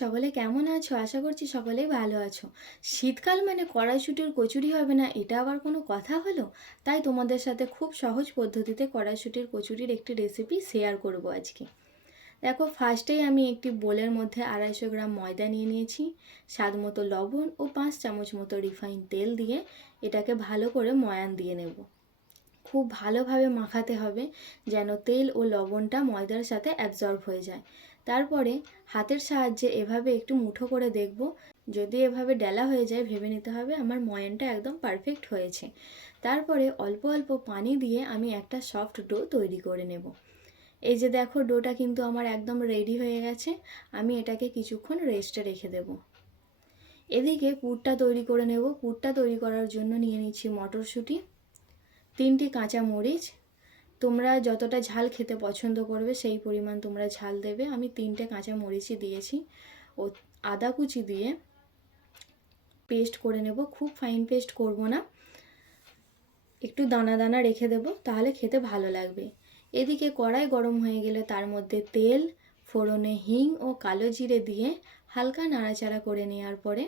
সকলে কেমন আছো? আশা করছি সকলেই ভালো আছো। শীতকাল মানে কড়াইশুটির কচুরি হবে না, এটা আবার কোনো কথা হলো? তাই তোমাদের সাথে খুব সহজ পদ্ধতিতে কড়াইশুটির কচুরির একটি রেসিপি শেয়ার করব আজকে। দেখো ফার্স্টেই আমি একটি বোলের মধ্যে আড়াইশো গ্রাম ময়দা নিয়ে নিয়েছি, স্বাদ মতো লবণ ও পাঁচ চামচ মতো রিফাইন তেল দিয়ে এটাকে ভালো করে ময়ান দিয়ে নেব। খুব ভালোভাবে মাখাতে হবে যেন তেল ও লবণটা ময়দার সাথে অ্যাবজর্ব হয়ে যায়। তারপরে হাতের সাহায্যে এভাবে একটু মুঠো করে দেখব। যদি এভাবে ডেলা হয়ে যায়, ভেবে নিতে হবে আমার ময়ানটা একদম পারফেক্ট হয়েছে। তারপরে অল্প অল্প পানি দিয়ে আমি একটা সফট ডো তৈরি করে নেব। এই যে দেখো ডোটা কিন্তু আমার একদম রেডি হয়ে গেছে। আমি এটাকে কিছুক্ষণ রেস্টে রেখে দেব। এদিকে পুরটা তৈরি করে নেব। পুরটা তৈরি করার জন্য নিয়ে নিচ্ছি মটরশুঁটি। তিনটি কাঁচা মরিচ তোমরা যতটা ঝাল খেতে পছন্দ করবে সেই পরিমাণ তোমরা ঝাল দেবে। আমি তিনটে কাঁচা মরিচই দিয়েছি। ও আদা কুচি দিয়ে পেস্ট করে নেব। খুব ফাইন পেস্ট করব না। একটু দানা দানা রেখে দেব, তাহলে খেতে ভালো লাগবে। এদিকে কড়াই গরম হয়ে গেলে তার মধ্যে তেল, ফোড়নে হিং ও কালো জিরে দিয়ে হালকা নাড়াচাড়া করে নেওয়ার পরে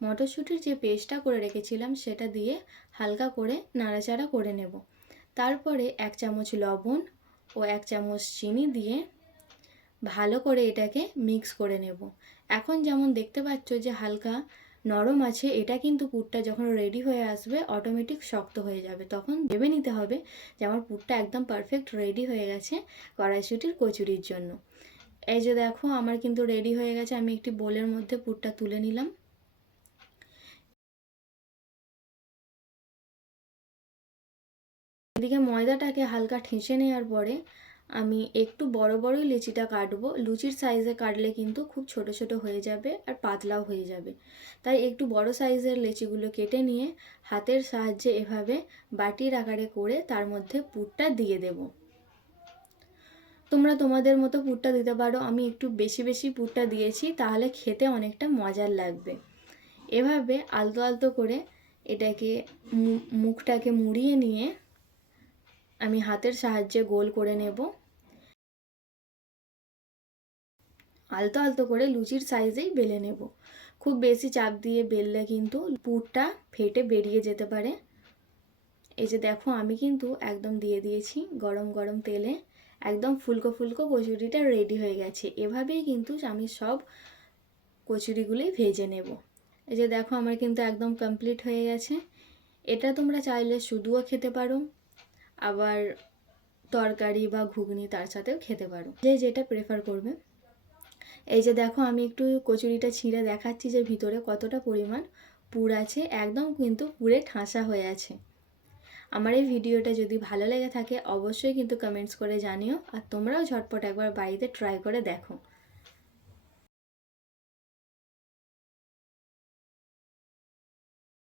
মটরশুঁটির যে পেস্টটা করে রেখেছিলাম সেটা দিয়ে হালকা করে নাড়াচাড়া করে নেব। তারপরে এক চামচ লবণ ও এক চামচ চিনি দিয়ে ভালো করে এটাকে মিক্স করে নেব। এখন যেমন দেখতে পাচ্ছ যে হালকা নরম আছে, এটা কিন্তু পুরটা যখন রেডি হয়ে আসবে অটোমেটিক শক্ত হয়ে যাবে। তখন ভেবে নিতে হবে যে আমার পুরটা একদম পারফেক্ট রেডি হয়ে গেছে কড়াইশুটির কচুরির জন্য। এই যে দেখো, আমার কিন্তু রেডি হয়ে গেছে। আমি একটি বোলের মধ্যে পুরটা তুলে নিলাম। এদিকে ময়দাটাকে হালকা ঠেসে নেওয়ার পরে আমি একটু বড় বড়ই লিচিটা কাটবো। লুচির সাইজে কাটলে কিন্তু খুব ছোট ছোট হয়ে যাবে আর পাতলাও হয়ে যাবে। তাই একটু বড় সাইজের লিচিগুলো কেটে নিয়ে হাতের সাহায্যে এভাবে বাটির আকারে করে তার মধ্যে পুরটা দিয়ে দেব। তোমরা তোমাদের মতো পুরটা দিতে পারো। আমি একটু বেশি বেশি পুরটা দিয়েছি, তাহলে খেতে অনেকটা মজার লাগবে। এভাবে আলতো আলতো করে এটাকে মুখটাকে মুড়িয়ে নিয়ে আমি হাতের সাহায্যে গোল করে নেব। আলতো আলতো করে লুচির সাইজেই বেলে নেব। খুব বেশি চাপ দিয়ে বেললে কিন্তু পুরটা ফেটে বেরিয়ে যেতে পারে। এই যে দেখো, আমি কিন্তু একদম দিয়ে দিয়েছি গরম গরম তেলে। একদম ফুলকো ফুলকো কচুরিটা রেডি হয়ে গেছে। এভাবেই কিন্তু আমি সব কচুরিগুলি ভেজে নেব। এই যে দেখো, আমার কিন্তু একদম কমপ্লিট হয়ে গেছে। এটা তোমরা চাইলে শুধুও খেতে পারো। আবার তরকারি বা ঘুগনি তার সাথেও খেতে পারো। যে যেটা প্রেফার করবে। এই যে দেখো আমি একটু কচুরিটা ছিঁড়ে দেখাচ্ছি যে ভিতরে কতটা পরিমাণ পুর আছে, একদম কিন্তু পুরে ঠাসা হয়ে আছে। আমার এই ভিডিওটা যদি ভালো লেগে থাকে অবশ্যই কিন্তু কমেন্টস করে জানিও, আর তোমরাও ঝটপট একবার বাড়িতে ট্রাই করে দেখো।